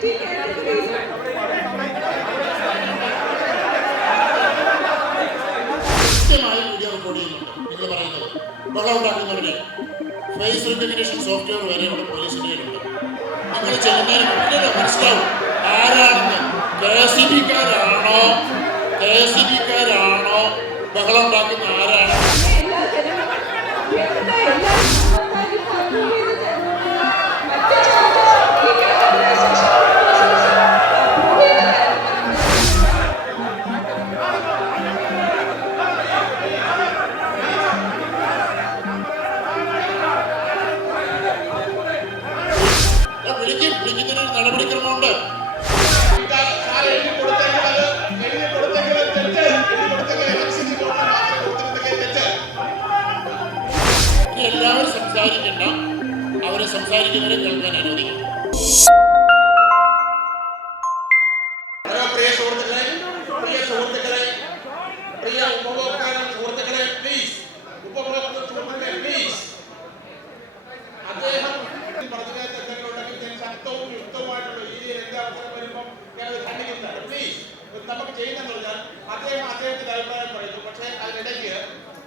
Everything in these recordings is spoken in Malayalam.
കൃത്യമായി വീഡിയോ റെക്കോർഡ് ചെയ്യുന്നുണ്ട്. നിങ്ങൾ പറയുന്നത് വെള്ളം ഉണ്ടാക്കുന്നവരെ ഫേസ് റെക്കഗ്നിഷൻ സോഫ്റ്റ്വെയർ വരെ ഇവിടെ പോലീസിൻ്റെ കയ്യിലുണ്ട്. നിങ്ങൾ ചെയ്യുന്നതിന് മുന്നിൽ മനസ്സിലാവും ആരാണെന്ന്. KSEBക്കാരാണോ ബഹളം ഉണ്ടാക്കുന്ന ആരാണ്? വിളിക്കുന്നതിന് നടപടിക്രമമുണ്ട്. എല്ലാവരും സംസാരിക്കണ്ട, അവരെ സംസാരിക്കുന്നവരെ കേൾക്കാൻ അനുവദിക്കണം. പ്രിയ സുഹൃത്തുക്കളെ, പ്രിയ ഉപഭോക്താക്കൾ സുഹൃത്തുക്കളെ, പ്ലീസ് അദ്ദേഹം പറഞ്ഞതിനകത്ത് എന്തെങ്കിലും ഉണ്ടെങ്കിൽ ഞാൻ ശക്തവും യുക്തവുമായിട്ടുള്ള രീതിയിൽ എന്റെ അവസരം വരുമ്പോൾ ഞാനത് ഖണ്ഡിക്കുന്നതാണ്. പ്ലീസ് നമുക്ക് ചെയ്യുന്നതെന്ന് പറഞ്ഞാൽ അദ്ദേഹത്തിന്റെ അഭിപ്രായം പറയുന്നു. പക്ഷേ അതിനിടയ്ക്ക്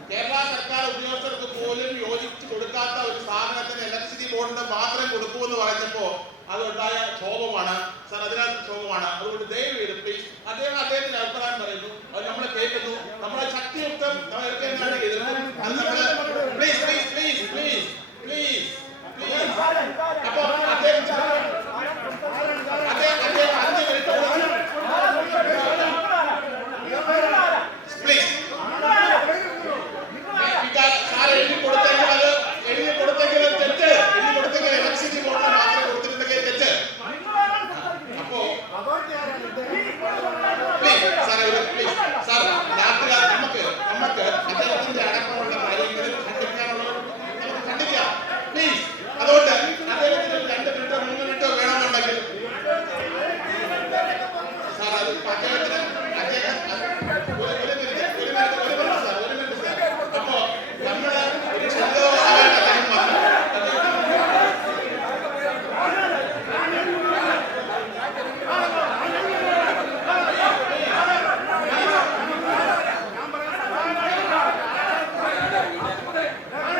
കേരള സർക്കാർ ഉദ്യോഗസ്ഥർക്ക് പോലും യോജിച്ചു കൊടുക്കാത്ത ഒരു സ്ഥാപനത്തിന് ഇലക്ട്രിസിറ്റി ബോർഡിന് മാത്രം കൊടുക്കുമെന്ന് പറഞ്ഞപ്പോൾ അതുണ്ടായ ക്ഷോഭമാണ് സാർ, അതിനകത്ത് ക്ഷോഭമാണ്. അതുകൊണ്ട് ദയവ് ചെയ്ത് പ്ലീസ് അദ്ദേഹത്തിന്റെ അഭിപ്രായം പറയുന്നു, അത് നമ്മൾ കേൾക്കുന്നു, നമ്മളെ ശക്തിയുക്തം അപ്പൊ നമുക്ക് അദ്ദേഹത്തിന്റെ അടക്കമുള്ള കാര്യങ്ങളിൽ ഖണ്ഡിക്കാം. പ്ലീസ് അതുകൊണ്ട് അദ്ദേഹത്തിന് 2 മിനിറ്റോ 3 മിനിറ്റോ വേണമെന്നുണ്ടെങ്കിൽ സാർ അത് അദ്ദേഹത്തിന് ഒരു മിനിറ്റ് സാർ. അപ്പോ നമ്മള് ഒരു ശബ്ദമായിട്ട് അദ്ദേഹം വന്നു.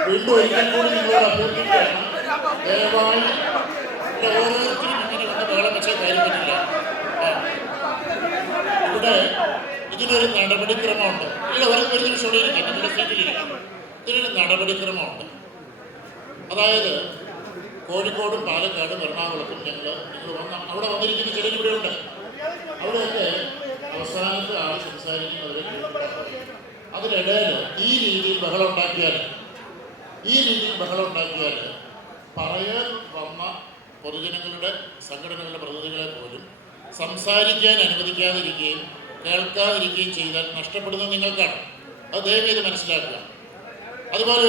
വീണ്ടും ഒരിക്കൽ കൂടി നിങ്ങളോട് അഭ്യർത്ഥിക്കുകയാണ്, ദയവായി ഓരോരുത്തരും ഇങ്ങനെ വന്ന് ബഹളം വെച്ചാൽ കാര്യം പറ്റില്ല. ഇവിടെ ഇതിനൊരു നടപടിക്രമമുണ്ട്. ഇല്ല, ഒരു നിമിഷം ഇവിടെ ഇരിക്കാം, നിങ്ങളുടെ സീറ്റിലിരിക്കാം. ഇതിനൊരു നടപടിക്രമമുണ്ട്. അതായത് കോഴിക്കോടും പാലക്കാടും എറണാകുളത്തും നിങ്ങൾ അവിടെ വന്നിരിക്കുന്ന ചിലർ ഇവിടെ ഉണ്ട്. അവിടെയൊക്കെ അവസാനത്തെ ആൾ സംസാരിക്കുന്നവരെ അതിനിടയിൽ ഈ രീതിയിൽ ബഹളം ഉണ്ടാക്കിയാൽ പറയാൻ വന്ന പൊതുജനങ്ങളുടെ സംഘടനകളുടെ പ്രതിനിധികളെ പോലും സംസാരിക്കാൻ അനുവദിക്കാതിരിക്കുകയും കേൾക്കാതിരിക്കുകയും ചെയ്താൽ നഷ്ടപ്പെടുന്നത് നിങ്ങൾക്കാണ്. അത് ദയവേത് മനസ്സിലാക്കുക. അതുപോലെ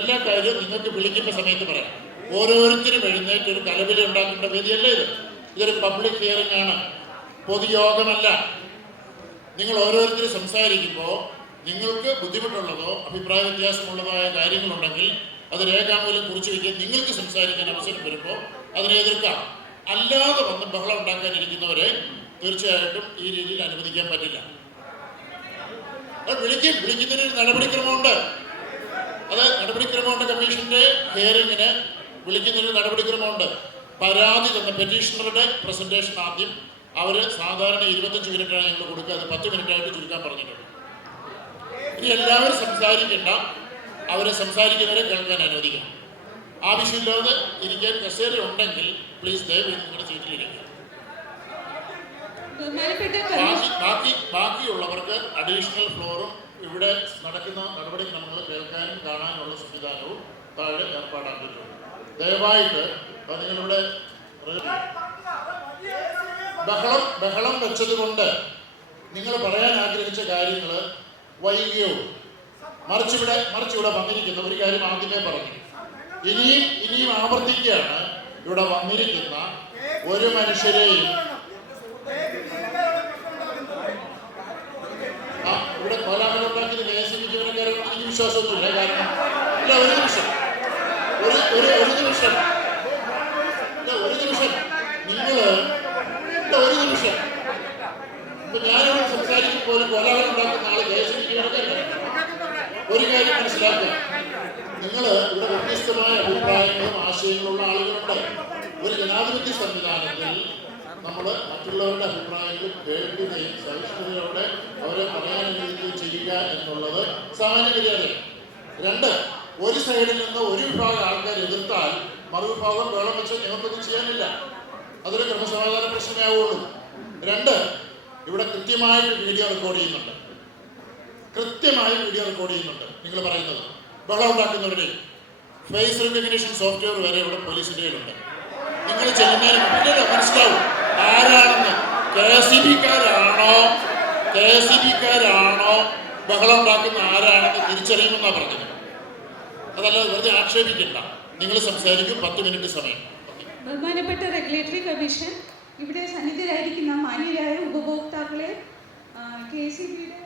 എല്ലാ കാര്യവും നിങ്ങൾക്ക് വിളിക്കുന്ന സമയത്ത് പറയാം. ഓരോരുത്തരും എഴുന്നേറ്റ് ഒരു കലവില ഉണ്ടാക്കേണ്ട വേദിയല്ല ഇത്. ഇതൊരു പബ്ലിക് ഹിയറിംഗ് ആണ്, പൊതുയോഗമല്ല. നിങ്ങൾ ഓരോരുത്തരും സംസാരിക്കുമ്പോൾ നിങ്ങൾക്ക് ബുദ്ധിമുട്ടുള്ളതോ അഭിപ്രായ വ്യത്യാസമുള്ളതായ കാര്യങ്ങളുണ്ടെങ്കിൽ അത് രേഖാമൂലം കുറിച്ച് വയ്ക്കാൻ നിങ്ങൾക്ക് സംസാരിക്കാൻ അവസരം വരുമ്പോൾ അതിനെ എതിർക്കാം. അല്ലാതെ വന്ന് ബഹളം ഉണ്ടാക്കാനിരിക്കുന്നവരെ തീർച്ചയായിട്ടും ഈ രീതിയിൽ അനുവദിക്കാൻ പറ്റില്ല. വിളിക്കുന്നതിന് നടപടിക്രമമുണ്ട്. കമ്മീഷന്റെ ഹിയറിങ്ങിന് വിളിക്കുന്നതിന് നടപടിക്രമമുണ്ട്. പരാതി തന്ന പെറ്റീഷണറുടെ പ്രസന്റേഷൻ ആദ്യം അവർ സാധാരണ 25 മിനിറ്റാണ് ഞങ്ങൾ കൊടുക്കുക, അത് 10 മിനിറ്റായിട്ട് ചുരുക്കാൻ പറഞ്ഞിട്ടുണ്ട്. ഇനി എല്ലാവരും സംസാരിക്കേണ്ട, അവരെ സംസാരിക്കുന്നവരെ കേൾക്കാൻ അനുവദിക്കണം. ആവശ്യമില്ലാതെ ഇരിക്കാൻ കസേര ഉണ്ടെങ്കിൽ പ്ലീസ് ദയവ് നിങ്ങളുടെ സീറ്റിലിരിക്കുക. ബാക്കിയുള്ളവർക്ക് അഡീഷണൽ ഫ്ലോറും ഇവിടെ നടക്കുന്ന നടപടിക്രമങ്ങൾ കേൾക്കാനും കാണാനുള്ള സംവിധാനവും താഴെ ഏർപ്പാടാക്കിയിട്ടുണ്ട്. ദയവായിട്ട് നിങ്ങളിവിടെ ബഹളം വെച്ചതുകൊണ്ട് നിങ്ങൾ പറയാൻ ആഗ്രഹിച്ച കാര്യങ്ങൾ വൈകിയോ മറിച്ചിവിടെ വന്നിരിക്കുന്ന ഒരു കാര്യം ആദ്യമേ പറഞ്ഞു. ഇനിയും ആവർത്തിക്കുകയാണ്, ഇവിടെ വന്നിരിക്കുന്ന ഒരു മനുഷ്യരെയും ഇവിടെ കോലാഹലം ഉണ്ടാക്കിയത് KSEB ജീവനക്കാരെന്ന് എനിക്ക് വിശ്വാസമൊന്നുമില്ല. കാരണം ഇല്ല, ഒരു നിമിഷം നിങ്ങൾ മനസ്സിലാക്കുക. നിങ്ങൾ ഇവിടെ വ്യത്യസ്തമായ അഭിപ്രായങ്ങളും ആശയങ്ങളുള്ള ആളുകളുണ്ട്. ഒരു ജനാധിപത്യ സംവിധാനത്തിൽ നമ്മൾ മറ്റുള്ളവരുടെ അഭിപ്രായങ്ങൾ കേൾക്കുകയും സഹിഷ്ണുതയോടെ അവരെ പറയാൻ അനുവദിക്കുകയും ചെയ്യുക എന്നുള്ളത് സാമാന്യ മര്യാദയാണ്. രണ്ട്, ഒരു സൈഡിൽ നിന്ന് ഒരു വിഭാഗം ആൾക്കാർ എതിർത്താൽ മറുവിഭാഗം വേളം വെച്ചാൽ ഞങ്ങൾക്കൊന്നും ചെയ്യാനില്ല. അതൊരു ക്രമസമാധാന പ്രശ്നമേ ആവുള്ളൂ. രണ്ട്, ഇവിടെ കൃത്യമായിട്ട് വീഡിയോ റെക്കോർഡ് ചെയ്യുന്നുണ്ട്. നിങ്ങൾ പറയുന്നത് ബഹളം ഉണ്ടാക്കുന്നവരുടെ ഫേസ് റെക്കഗ്നിഷൻ സോഫ്റ്റ്വെയർ വരെ ഇവിടെ പോലീസിൻ്റെ കയ്യിലുണ്ട്. നിങ്ങൾ ചെയ്യുന്നതിന് മുന്നിൽ മനസ്സിലാവും ആരാണെന്ന്. KCB-ക്കാരാണോ ബഹളം ഉണ്ടാക്കുന്ന ആരാണെന്ന് തിരിച്ചറിയുമെന്നാണ് പറഞ്ഞത്. അതല്ലാതെ വെറുതെ ആക്ഷേപിക്കണ്ട. നിങ്ങൾ സംസാരിക്കും. 10 മിനിറ്റ് സമയം. ബഹുമാനപ്പെട്ട റെഗുലേറ്ററി കമ്മീഷൻ, ഇവിടെ സന്നിധരായിരിക്കുന്ന മാന്യരായ ഉപഭോക്താക്കളെ, KCB-യുടെ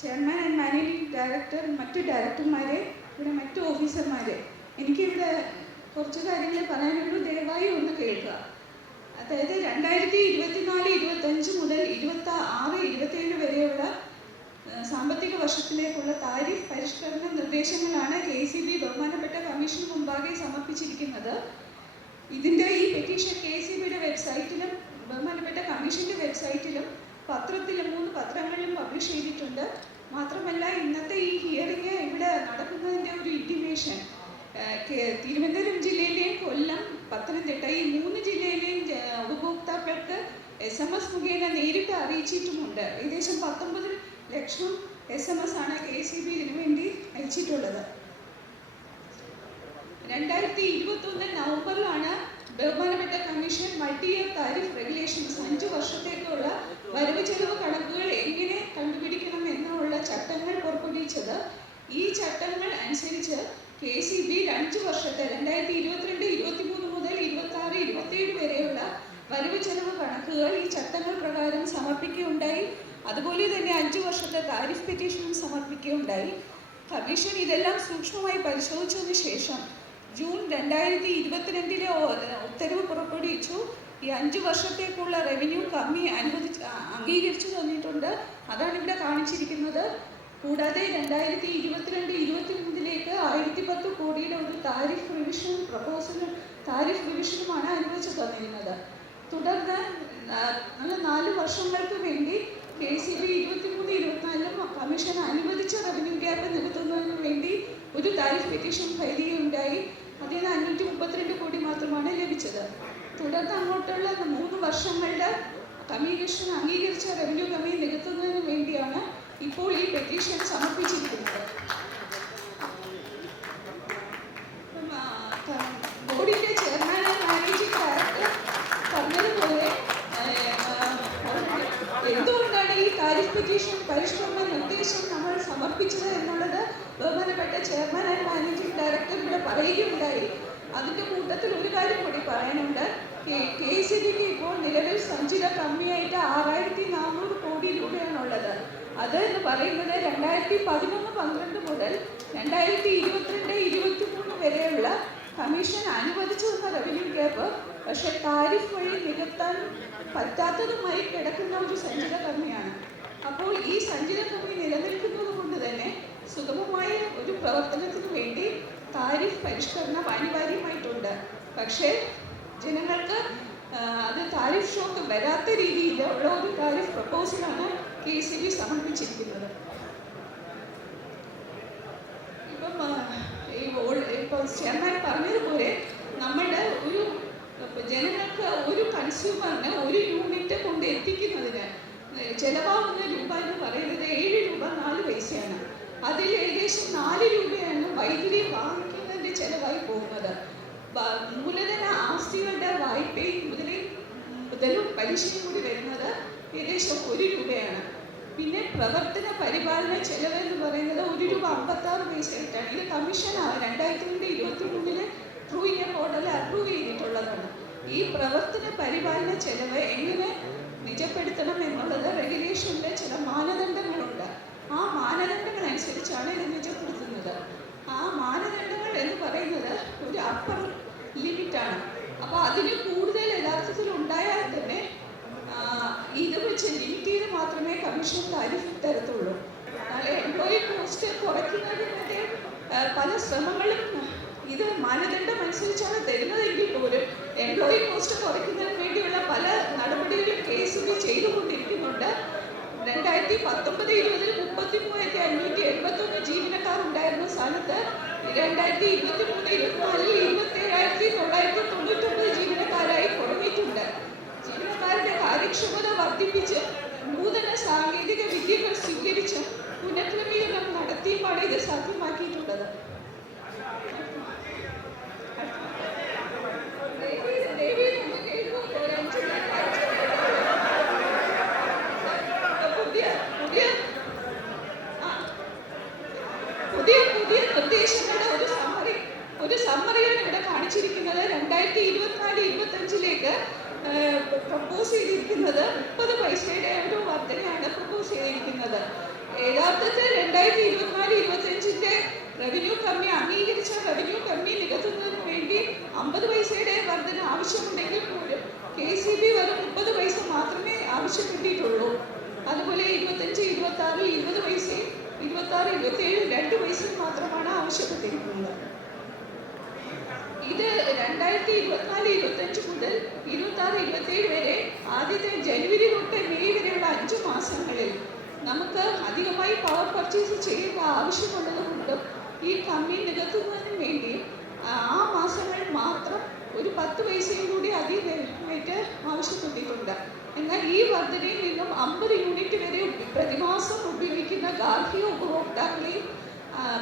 ചെയർമാൻ ആൻഡ് മാനേജിംഗ് ഡയറക്ടർ, മറ്റു ഡയറക്ടർമാരെ, ഇവിടെ മറ്റു ഓഫീസർമാരെ, എനിക്കിവിടെ കുറച്ച് കാര്യങ്ങൾ പറയാനുള്ളൂ. ദയവായി ഒന്ന് കേൾക്കുക. അതായത് 2024-25 മുതൽ 26-27 വരെയുള്ള സാമ്പത്തിക വർഷത്തിലേക്കുള്ള താരിഫ് പരിഷ്കരണ നിർദ്ദേശങ്ങളാണ് KCB ബഹുമാനപ്പെട്ട കമ്മീഷന് മുമ്പാകെ സമർപ്പിച്ചിരിക്കുന്നത്. ഇതിൻ്റെ ഈ പെറ്റീഷൻ KCB-യുടെ വെബ്സൈറ്റിലും ബഹുമാനപ്പെട്ട കമ്മീഷൻ്റെ വെബ്സൈറ്റിലും പത്രത്തിലും 3 പത്രങ്ങളിലും പബ്ലിഷ് ചെയ്തിട്ടുണ്ട്. മാത്രമല്ല, ഇന്നത്തെ ഈ ഹിയറിംഗ് ഇവിടെ നടക്കുന്നതിൻ്റെ ഒരു ഇൻറ്റിമേഷൻ തിരുവനന്തപുരം ജില്ലയിലെയും കൊല്ലം, പത്തനംതിട്ട ഈ 3 ജില്ലയിലെയും ഉപഭോക്താക്കൾക്ക് SMS മുഖേന നേരിട്ട് അറിയിച്ചിട്ടുമുണ്ട്. ഏകദേശം 19 ലക്ഷം SMS ആണ് KCB ഇതിനു വേണ്ടി അയച്ചിട്ടുള്ളത്. 2021 നവംബറിലാണ് ബഹുമാനപ്പെട്ട commission multi year tariff regulations 5 വർഷത്തേക്കുള്ള വരവ് ചെലവ് കണക്കുകൾ എങ്ങനെ കണ്ടുപിടിക്കണം എന്നുള്ള ചട്ടങ്ങൾ പുറപ്പെടുവിച്ചത്. ഈ ചട്ടങ്ങൾ അനുസരിച്ച് KCB 5 വർഷത്തെ 2022-23 മുതൽ 26-27 വരെയുള്ള വരവ് ചെലവ് കണക്കുകൾ ഈ ചട്ടങ്ങൾ പ്രകാരം സമർപ്പിക്കുകയുണ്ടായി. അതുപോലെ തന്നെ 5 വർഷത്തെ താരിഫ് പെറ്റീഷനും സമർപ്പിക്കുകയുണ്ടായി. കമ്മീഷൻ ഇതെല്ലാം സൂക്ഷ്മമായി പരിശോധിച്ചതിന് ശേഷം ജൂൺ 2022 ഉത്തരവ് പുറപ്പെടുവിച്ചു. ഈ 5 വർഷത്തേക്കുള്ള റവന്യൂ കമ്മി അംഗീകരിച്ചു തന്നിട്ടുണ്ട്. അതാണ് ഇവിടെ കാണിച്ചിരിക്കുന്നത്. കൂടാതെ 2022-23 110 കോടിയുടെ ഒരു താരിഫ് റിവിഷനുമാണ് അനുവദിച്ചു തന്നിരുന്നത്. തുടർന്ന് 4 വർഷങ്ങൾക്ക് വേണ്ടി KCB 23-24 കമ്മീഷൻ അനുവദിച്ച റവന്യൂ ഗ്യാപ്പ് നികത്തുന്നതിന് വേണ്ടി ഒരു താരിഫ് പെറ്റീഷൻ ഫയൽ ചെയ്യുകയുണ്ടായി. അതിന് 532 കോടി മാത്രമാണ് ലഭിച്ചത്. തുടർന്ന് അങ്ങോട്ടുള്ള 3 വർഷങ്ങളുടെ കമ്മീഷൻ അംഗീകരിച്ച റവന്യൂ കമ്മി നികത്തുന്നതിന് വേണ്ടിയാണ് ഇപ്പോൾ ഈ പെറ്റീഷൻ സമർപ്പിച്ചിരിക്കുന്നത്. ബോർഡിന്റെ ചെയർമാൻ ആൻഡ് മാനേജിംഗ് ഡയറക്ടർ പറഞ്ഞതുപോലെ എന്തുകൊണ്ടാണ് ഈ താരിഫ് പെറ്റീഷൻ പരിഷ്കരണ നിർദ്ദേശം നമ്മൾ സമർപ്പിച്ചത് എന്നുള്ളത് ബഹുമാനപ്പെട്ട ചെയർമാൻ ആൻഡ് മാനേജിംഗ് ഡയറക്ടർ ഇവിടെ പറയുകയുണ്ടായി. അതിൻ്റെ കൂട്ടത്തിൽ ഒരു കാര്യം കൂടി പറയാനുണ്ട്. KCBക്ക് ഇപ്പോൾ നിലവിൽ സഞ്ചിത കമ്മിയായിട്ട് 6400 കോടി രൂപയാണുള്ളത്. അത് എന്ന് പറയുന്നത് 2011-12 മുതൽ 2022-23 വരെയുള്ള കമ്മീഷൻ അനുവദിച്ചു തന്ന റവന്യൂ ഗ്യാപ്പ് പക്ഷേ താരിഫ് വഴി നികത്താൻ പറ്റാത്തതുമായി കിടക്കുന്ന ഒരു സഞ്ചിത കമ്മിയാണ്. അപ്പോൾ ഈ സഞ്ചിത കമ്മി നിലനിൽക്കുന്നത് കൊണ്ട് തന്നെ സുഗമമായ ഒരു പ്രവർത്തനത്തിന് വേണ്ടി താരിഫ് പരിഷ്കരണം അനിവാര്യമായിട്ടുണ്ട്. പക്ഷേ ജനങ്ങൾക്ക് അത് താരിഫ് ഷോക്ക് വരാത്ത രീതിയിൽ ഉള്ള ഒരു താരിഫ് പ്രപ്പോസലാണ് KCB സമർപ്പിച്ചിരിക്കുന്നത്. ഇപ്പം ചെയർമാൻ പറഞ്ഞതുപോലെ നമ്മുടെ ജനങ്ങൾക്ക് ഒരു കൺസ്യൂമറിന് ഒരു യൂണിറ്റ് കൊണ്ട് എത്തിക്കുന്നതിന് ചിലവാകുന്ന രൂപ എന്ന് പറയുന്നത് 7 രൂപ 4 പൈസയാണ്. അതിൽ ഏകദേശം 4 രൂപയാണ് വൈദ്യുതി വാങ്ങിക്കുന്നതിൻ്റെ ചിലവായി പോകുന്നത്. മൂലധന ആസ്തികളുടെ വായ്പയും മുതലും പലിശയും കൂടി വരുന്നത് ഏകദേശം 1 രൂപയാണ്. പിന്നെ പ്രവർത്തന പരിപാലന ചെലവ് എന്ന് പറയുന്നത് 1 രൂപ 56 പൈസയായിട്ടാണ്. ഇത് കമ്മീഷനാണ് 2023 ട്രൂ ഇയർ മോഡൽ അപ്രൂവ് ചെയ്തിട്ടുള്ളതാണ്. ഈ പ്രവർത്തന പരിപാലന ചെലവ് എങ്ങനെ നിജപ്പെടുത്തണം എന്നുള്ളത് റെഗുലേഷനിലെ ചില മാനദണ്ഡങ്ങളുണ്ട്. ആ മാനദണ്ഡങ്ങൾ അനുസരിച്ചാണ് ഇത് നിജപ്പെടുത്തുന്നത്. ആ മാനദണ്ഡങ്ങൾ എന്ന് പറയുന്നത് ഒരു അപ്പർ ലിമിറ്റാണ്. അപ്പോൾ അതിന് കൂടുതൽ യഥാർത്ഥത്തിൽ ഉണ്ടായാൽ തന്നെ ഇത് വെച്ച് ലിമിറ്റ് ചെയ്ത് മാത്രമേ കമ്മീഷൻ താരിഫ് തരത്തുള്ളൂ. എംപ്ലോയി കോസ്റ്റ് കുറയ്ക്കുന്നതിന് പല ശ്രമങ്ങളും ഇത് മാനദണ്ഡം അനുസരിച്ചാണ് തരുന്നതെങ്കിൽ പോലും എംപ്ലോയി കോസ്റ്റ് കുറയ്ക്കുന്നതിന് വേണ്ടിയുള്ള പല നടപടികളും KSB ചെയ്തുകൊണ്ടിരിക്കുന്നുണ്ട്. 2019-20 33,571 ജീവനക്കാർ ഉണ്ടായിരുന്ന സ്ഥാനത്ത് 2023-24 27,999 ജീവനക്കാരായി കുറഞ്ഞിട്ടുണ്ട്. ജീവനക്കാരുടെ കാര്യക്ഷമത വർദ്ധിപ്പിച്ച് നൂതന സാങ്കേതിക വിദ്യകൾ സ്വീകരിച്ച് പുനഃക്രമീകരണം നടത്തിയുമാണ് ഇത് സാധ്യമാക്കിയിട്ടുള്ളത്. പുതിയ നിർദ്ദേശങ്ങളുടെ ഒരു സമ്മറിയാണ് ഇവിടെ കാണിച്ചിരിക്കുന്നത്. 2024-25 പ്രപ്പോസ് ചെയ്തിരിക്കുന്നത് 30 പൈസയുടെ ഒരു വർധനയാണ് പ്രപ്പോസ് ചെയ്തിരിക്കുന്നത്. യഥാർത്ഥത്തിൽ 2024-25 റവന്യൂ കമ്മി അംഗീകരിച്ച റവന്യൂ കമ്മി നികത്തുന്നതിന് വേണ്ടി 50 പൈസയുടെ വർധന ആവശ്യമുണ്ടെങ്കിൽ പോലും KCB വെറും 30 പൈസ മാത്രമേ ആവശ്യപ്പെട്ടിട്ടുള്ളൂ. അതുപോലെ 25-26 20 പൈസയും 26-27 2 പൈസയും മാത്രമാണ് ആവശ്യപ്പെട്ടിരിക്കുന്നത്. ഇത് 2024-25 മുതൽ 26-27 വരെ ആദ്യത്തെ ജനുവരി തൊട്ട് മെയ് വരെയുള്ള 5 മാസങ്ങളിൽ നമുക്ക് അധികമായി പവർ പർച്ചേസ് ചെയ്യേണ്ട ആവശ്യമുള്ളത് കൊണ്ടും ഈ കമ്മി നികത്തുന്നതിന് വേണ്ടി ആ മാസങ്ങൾ മാത്രം ഒരു 10 പൈസയും കൂടി അധികമായിട്ട് ആവശ്യപ്പെട്ടിട്ടുണ്ട്. എന്നാൽ ഈ വർധനയിൽ നിന്നും 50 യൂണിറ്റ് വരെ പ്രതിമാസം ഉപയോഗിക്കുന്ന ഗാർഹിക ഉപഭോക്താക്കളെയും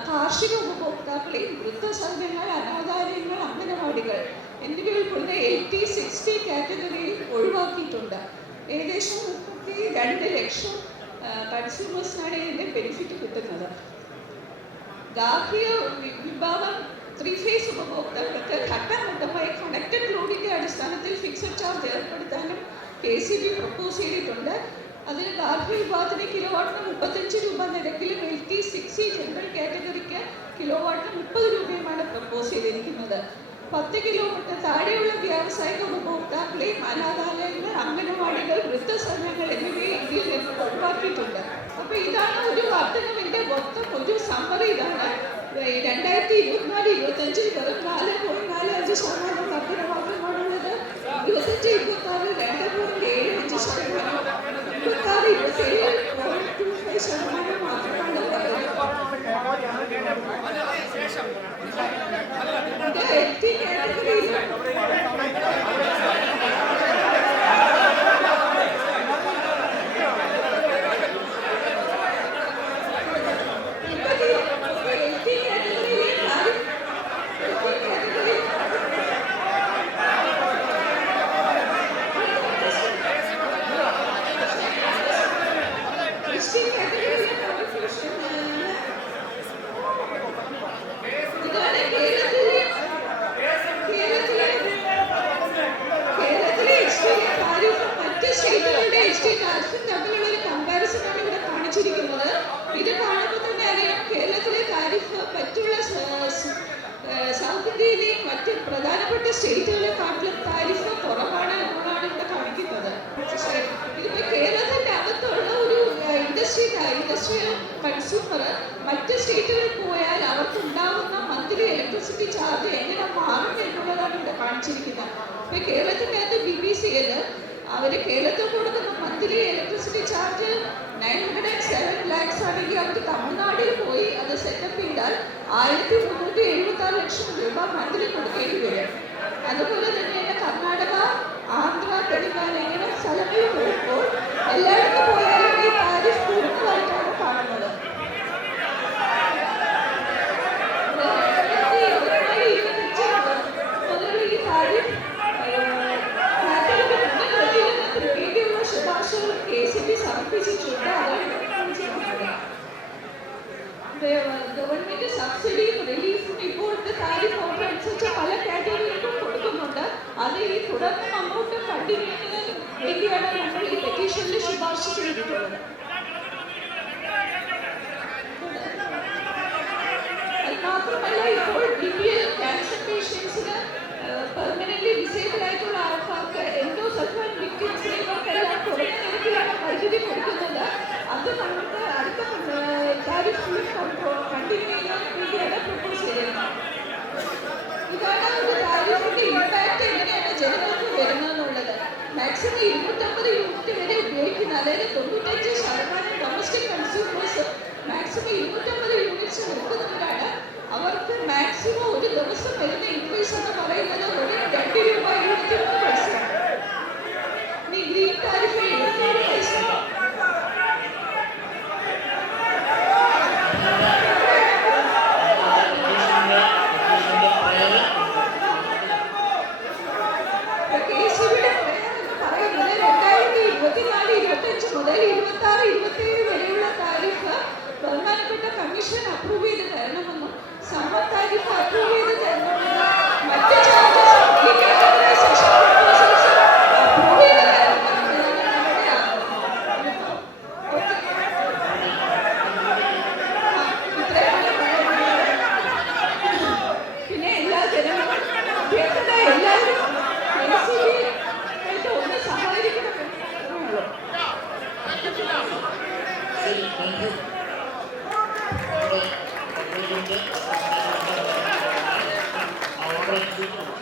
കാർഷിക ഉപഭോക്താക്കളെയും വൃദ്ധസദനങ്ങൾ, അനാഥാലയങ്ങൾ, അംഗനവാടികൾ എന്നിവ ഉൾപ്പെടുന്ന 80-60 കാറ്റഗറിയിൽ ഒഴിവാക്കിയിട്ടുണ്ട്. ഏകദേശം 32 ലക്ഷം കൺസ്യൂമേഴ്സിനാണ് ഇതിൻ്റെ ബെനിഫിറ്റ് കിട്ടുന്നത്. ഗാർഹിക വിഭാഗം 3 ഫേസ് ഉപഭോക്താക്കൾക്ക് ഘട്ടഘട്ടമായി കണക്റ്റഡ് ലോഡിൻ്റെ അടിസ്ഥാനത്തിൽ ഫിക്സഡ് ചാർജ് ഏർപ്പെടുത്താനും KCB പ്രപ്പോസ് ചെയ്തിട്ടുണ്ട്. അതിന് ഗാർഹിക വിഭാഗത്തിന് കിലോവാട്ടിന് 35 രൂപ നിരക്കിലും LT-6C ജനറൽ കാറ്റഗറിക്ക് കിലോവാട്ടിന് 30 രൂപയുമാണ് പ്രപ്പോസ് ചെയ്തിരിക്കുന്നത്. 10 കിലോമീറ്റർ താഴെയുള്ള വ്യാവസായിക ഉപഭോക്താക്കളെയും അനാഥാലയങ്ങൾ, അംഗനവാടികൾ, വൃദ്ധസദനങ്ങൾ എന്നിവയെ ഇതിൽ നിന്ന് ഒഴിവാക്കിയിട്ടുണ്ട്. അപ്പോൾ ഇതാണ് ഒരു വർധനവിൻ്റെ മൊത്തം ഒരു സമ്മറി. ഇതാണ് 2024-25 വെറും 4.45% വർധന മാത്രമാണുള്ളത്. 25-26 2.75%, 26-27 4.25% മാത്രമാണ് LT കാറ്റഗറിയിൽ ഇത് കാണുമ്പോൾ തന്നെ അറിയാം കേരളത്തിലെ താരിഫ് മറ്റുള്ള സൗത്ത് ഇന്ത്യയിലെയും മറ്റ് പ്രധാനപ്പെട്ട സ്റ്റേറ്റുകളെക്കാട്ടിലും താരിഫ് കുറവാണ് എന്നാണ് ഇവിടെ കാണിക്കുന്നത്. ഇതിപ്പോൾ കേരളത്തിൻ്റെ അകത്തുള്ള ഒരു ഇൻഡസ്ട്രിയൽ കൺസ്യൂമർ മറ്റ് സ്റ്റേറ്റുകളിൽ പോയാൽ അവർക്കുണ്ടാകുന്ന മന്ത്ലി ഇലക്ട്രിസിറ്റി ചാർജ് എങ്ങനെ മാറും എന്നുള്ളതാണ് ഇവിടെ കാണിച്ചിരിക്കുന്നത്. ഇപ്പോൾ കേരളത്തിൻ്റെ അകത്ത് BPCL അവർ കേരളത്തിൽ കൊടുക്കുന്ന മന്ത്ലി ഇലക്ട്രിസിറ്റി ചാർജ് 907 lakhs ആണെങ്കിൽ അവർ തമിഴ്നാട്ടിൽ പോയി അത് സെറ്റപ്പ് ചെയ്താൽ 1376 ലക്ഷം രൂപ മന്ത്ലി കൊടുക്കേണ്ടി വരും. അതുപോലെ തന്നെയാണ് കർണാടക, ആന്ധ്ര, തെലങ്കാന ഇങ്ങനെ സ്ഥലങ്ങളിൽ പോകുമ്പോൾ എല്ലായിടത്തും പോയാലും ഈ താരിഫ് കൂടുതലായിട്ടാണ് കാണുന്നത്. 2024-25 മുതലുള്ള ഈ താരിഫ് വേണ്ടിയുള്ള ശുപാർശകൾ KCB സമർപ്പിച്ചിട്ടുണ്ട്. ഗവൺമെന്റ് സബ്സിഡിയും റിലീഫും ഇപ്പോഴത്തെ താരിഫ് ഓർഡർ അനുസരിച്ച് പല കാറ്റഗറികൾക്കും കൊടുക്കുന്നുണ്ട്. അത് ഈ തുടർന്ന് അങ്ങോട്ട് കണ്ടിന്യൂ ചെയ്യുന്നതിന് വേണ്ടിയാണ് നമ്മൾ ഈ പെറ്റീഷനിൽ ശുപാർശ ചെയ്തിട്ടുള്ളത്. അത് മാത്രമല്ല ഇപ്പോൾ BPL ക്യാൻസർ പേഷ്യൻസിന് പെർമനന്റ്ലി ഡിസേബിൾ ആയിട്ടുള്ള ആൾക്കാർക്ക് എൻഡോസൾഫാൻ വിക്ടിംസിന് ഇവർക്കെല്ലാം കുറഞ്ഞ നിരക്കിലാണ് വൈദ്യുതി കൊടുക്കുന്നത്. അത് നമുക്ക് അടുത്ത താരിഫ് കണ്ടിന്യൂ ചെയ്യാൻ വേണ്ടിയാണ് മാക്സിമം 250 യൂണിറ്റ് വരെ ഉപയോഗിക്കുന്ന, അതായത് 95% ഡൊമസ്റ്റിക് കൺസ്യൂമേഴ്സ് മാക്സിമം 250 യൂണിറ്റ്സ് എടുക്കുന്നവരാണ്. അവർക്ക് മാക്സിമം ഒരു ദിവസം വരുന്ന ഇൻക്രീസ് എന്ന് പറയുന്നത് ഒരു 2 രൂപ 73 പൈസയാണ്. ഇനി ഗ്രീൻ താരിഫ് 77 പൈസ. മുതൽ 26-27 വരെയുള്ള താരിഫ് ബഹുമാനപ്പെട്ട കമ്മീഷൻ അപ്രൂവ് ചെയ്ത് തരണമെന്നും സമ്മർ താരിഫ് അപ്രൂവ് ചെയ്ത് തരണമെന്നും മറ്റ് ചാർജസ് അപ്രൂവ് ചെയ്ത് തരണമെന്നാണ് ഞങ്ങളുടെ ആഗ്രഹം. പിന്നെ എല്ലാ ജനങ്ങളും അഭ്യർത്ഥന, എല്ലാവരും ആയിട്ട് ഒന്ന് സഹകരിക്കണമെന്ന് ശരി, താങ്ക് യു. നമ്മുടെ പ്രസിഡന്റ് ഓർഡർ